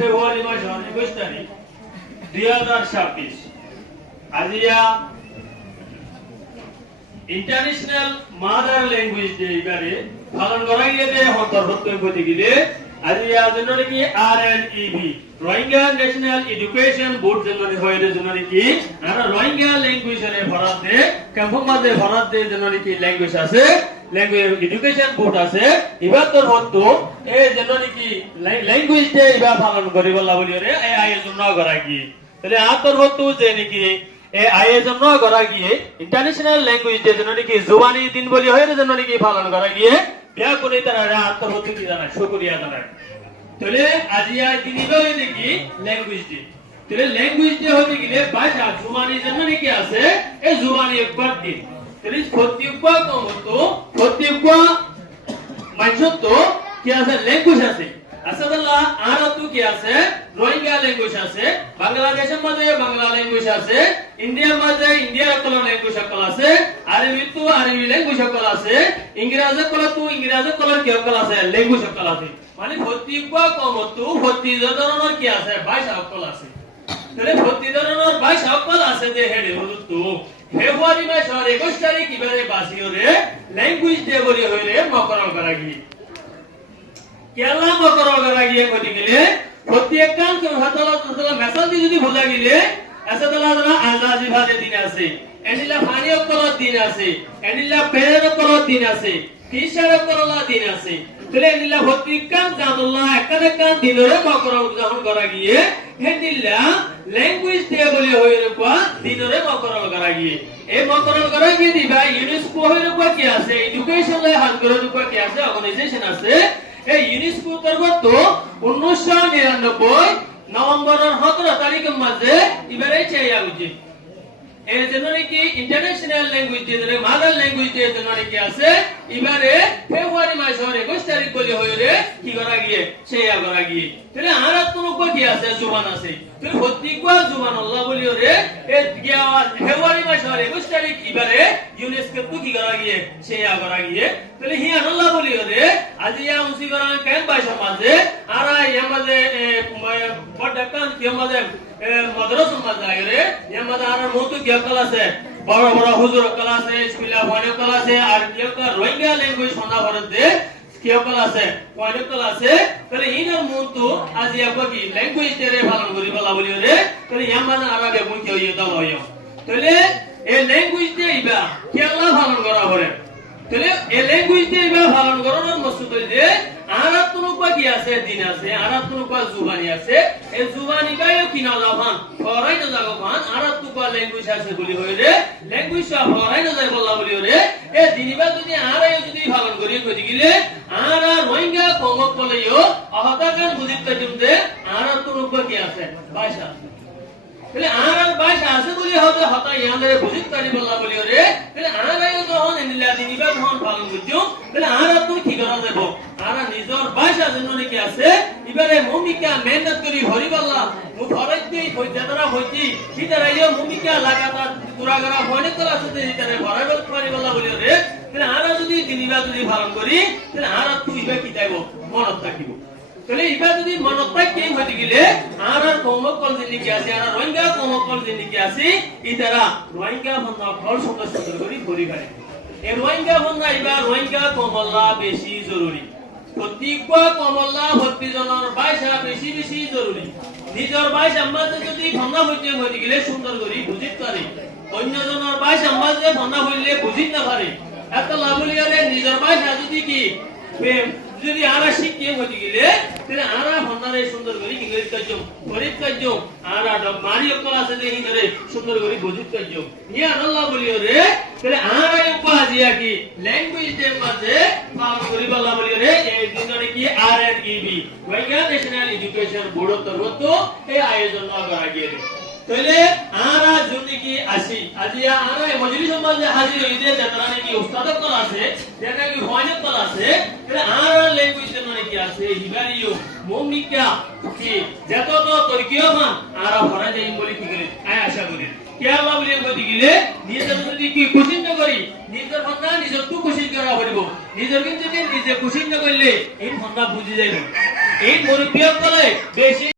ফেব্রুয়ারি মাস 21 তারিখ 2026 আজিয়া international mother language day এবারে পালন করা গিয়েছে অন্তর্ভুক্ত করতে গেলে আজিয়া জন্য কি আরএনইবি রোহিঙ্গা ন্যাশনাল এডুকেশন বোর্ড জন্য হইলে জন্য কি আর রোহিঙ্গা ল্যাঙ্গুয়েজের ভারতে ক্যাম্পং মাঝে ভারতে জন্য কি ল্যাঙ্গুয়েজ আছে ল্যাঙ্গুয়েজ এডুকেশন বোর্ড আছে এবার তোর হতো এই জন্য কি ল্যাঙ্গুয়েজ ডে এবার পালন করিব বলি রে এই আয়োজন করা কি তাহলে আর তোর হতো যে নাকি এই আয়োজন করা গিয়ে ইন্টারন্যাশনাল ল্যাঙ্গুয়েজ ডে জন্য কি জুবানি দিন বলি হয় জন্য কি পালন করা গিয়ে বিয়া করে তারা আত্মর হতো কি জানা শুকরিয়া জানায় তাহলে আজিয়া দিনইবা হই নাকি ল্যাঙ্গুয়েজ ডে তাহলে ল্যাঙ্গুয়েজ ডে হতে গেলে ভাষা জুবানি জন্য কি আছে এই জুবানি একবার দিন তাহলে প্রত্যেকটা কম তো প্রত্যেকটা মানসত্ব কি আছে ল্যাঙ্গুয়েজ আছে আসাদাল্লাহ আর তো কি আছে রোহিঙ্গা ল্যাঙ্গুয়েজ আছে বাংলাদেশের মধ্যে বাংলা ল্যাঙ্গুয়েজ আছে ইন্ডিয়ার মধ্যে ইন্ডিয়ার কোন ল্যাঙ্গুয়েজ সকল আছে আরবি তো আরবি ল্যাঙ্গুয়েজ সকল আছে ইংরেজি কোন তো ইংরেজি কোন কি সকল আছে ল্যাঙ্গুয়েজ সকল আছে মানে প্রত্যেকটা কম তো প্রত্যেক ধরনের কি আছে ভাষা সকল আছে তাহলে প্রত্যেক ধরনের ভাষা সকল আছে যে হেডে তো ফেব্রুয়ারি মাসের 21 তারিখ ইবারে বাসিওরে ল্যাঙ্গুয়েজ ডে বলি হইলে মকরল করা গিয়ে কেলা মকরল করা গিয়ে কটি গেলে প্রত্যেকটা মেসেজ যদি বোঝা গেলে আজাজি ভাজে দিন আছে এনিলা ফানিও কলর দিন আছে এনিলা পেরের কলর দিন আছে কিসের কলর দিন আছে তাহলে এনিলা প্রত্যেকটা জানুল্লাহ একটা দিনরে মকরল যখন করা গিয়ে হেনিলা ল্যাঙ্গুয়েজ ডে বলি হইরে কোয়া দিনরে মকরল করা গিয়ে এই মকরল করা গিয়ে দিবা ইউনেস্কো হইরে কোয়া কি আছে এডুকেশনে হাত করে কোয়া কি আছে অর্গানাইজেশন আছে এই ইউনেস্কো তরফত 1999 নভেম্বরের 17 তারিখের মাঝে ইবারে চাইয়া উচিত এই জন্য কি international language day mother language day জন্য কি আছে এবারে ফেব্রুয়ারি মাসের 21 তারিখ বলি হইরে কি করা গিয়ে চাইয়া করা গিয়ে তাহলে আর কোন কি আছে জুবান আছে তুই প্রত্যেকটা জুবান আল্লাহ বলি রে এই ফেব্রুয়ারি মাসের 21 তারিখ এবারে ইউনেস্কো তো কি করা গিয়ে চাইয়া করা গিয়ে তাহলে হি আল্লাহ বলি রে আজিয়া মুসি করা কেন ভাষা মাঝে আর এর মাঝে বড় কান কি মাঝে মাদ্রাসা মাঝে রে এর মাঝে আর মতো কি কল আছে বড় বড় হুজুর কল আছে স্কুলে বড় কল আছে আর কি রোহিঙ্গা ল্যাঙ্গুয়েজ শোনা ভারতে কি কল আছে বড় কল আছে তাহলে ইনার মতো আজিয়া কি ল্যাঙ্গুয়েজ রে পালন করি বলা বলি রে তাহলে এর মাঝে আরবে মুখে হইয়া দাও হইয়া তাহলে এই ল্যাঙ্গুয়েজ ডে ইবা কেলা পালন করা হবে তাহলে এই ল্যাঙ্গুয়েজ ডে ইবা পালন করার মকসদ হইছে আরাত কোন কি আছে দিন আছে আরাত কোন জুবানি আছে এই জুবানি গায়ও কি না জাভান ফরাই না জাভান আরাত কোন ল্যাঙ্গুয়েজ আছে বলি হইরে ল্যাঙ্গুয়েজ ফরাই না যায় বলা বলি হইরে এই দিনিবা যদি আরাই যদি পালন করি কই দিলে আরা রোহিঙ্গা কমক বলেও আহতাকান বুঝিত কাজুমতে আরাত কোন কি আছে ভাষা তাহলে আর ভাষা আছে বলি হবে হতা ইয়াদের বুঝিত কারি বলা বলি রে তাহলে আরাই যখন নিলা দিনিবা যখন পালন করছো তাহলে আর তুই কি করা দেব আর নিজর ভাষা জন্য কি আছে এবারে ভূমিকা মেহনত করি হরিবাল্লাহ মু ফরাইতে কই যারা হইতি সিতারা ইও ভূমিকা লাগাতার পুরা করা হইনে তো আছে যে সিতারে ভরাইবল করি বলা বলি রে তাহলে আর যদি দিনিবা যদি পালন করি তাহলে আর তুই ইবা কি যাইব মনত থাকিব তাহলে ইবা যদি মনত থাকি হইতে গেলে আর কমকল জিনিস আছে আর রোহিঙ্গা কমকল জিনিস আছে ইতারা রোহিঙ্গা বন্ধ ফল সুন্দর করি করি পারে এই রোহিঙ্গা বন্ধ ইবা রোহিঙ্গা কমলা বেশি জরুরি প্রত্যেকটা কমলা ভর্তি জনের ভাষা বেশি বেশি জরুরি নিজের ভাষা আমাদের যদি ভাঙা হইতে হইতে গেলে সুন্দর করি বুঝিত পারে অন্য জনের ভাষা আমাদের ভাঙা হইলে বুঝিত না পারে এত লাভলিয়ারে নিজের ভাষা যদি কি যদি আরা শিখতে হইতে গেলে তাহলে আরা ভান্ডারে সুন্দর করে কি করি কাজ গরিব কাজ আরা মারি অকল আছে যে হিন্দরে সুন্দর করে বুঝিত কাজ ইয়া আল্লাহ বলিও রে তাহলে আরা উপাজিয়া কি ল্যাঙ্গুয়েজ ডে মাঝে পালন করি বলা বলিও রে এই দিনরে কি আরএনইবি রোহিঙ্গা ন্যাশনাল এডুকেশন বোর্ড তরফত এই আয়োজন করা গিয়েছে তাহলে আরা জুনি কি আসি আজিয়া আরা মজলিস মাঝে হাজির হইতে যারা নাকি উস্তাদ কল আছে যারা নাকি হয়নে কল আছে তাহলে আরা ল্যাঙ্গুয়েজ মানে কি আছে হিবারিও মুমিকা কি যত তো তরকিও মান আরা ভরা যাই বলি কি করে আশা করি কেলা বুলি কই দিলে নিজে যদি কি কুচিন নকৰি নিজৰ সন্তান নিজৰ তু কুচিন কৰা হৰিব নিজৰ কিন্তু যদি নিজে কুচিন নকৰিলে এই সন্তান বুজি যায় এই মুৰব্বীসকলে বেছি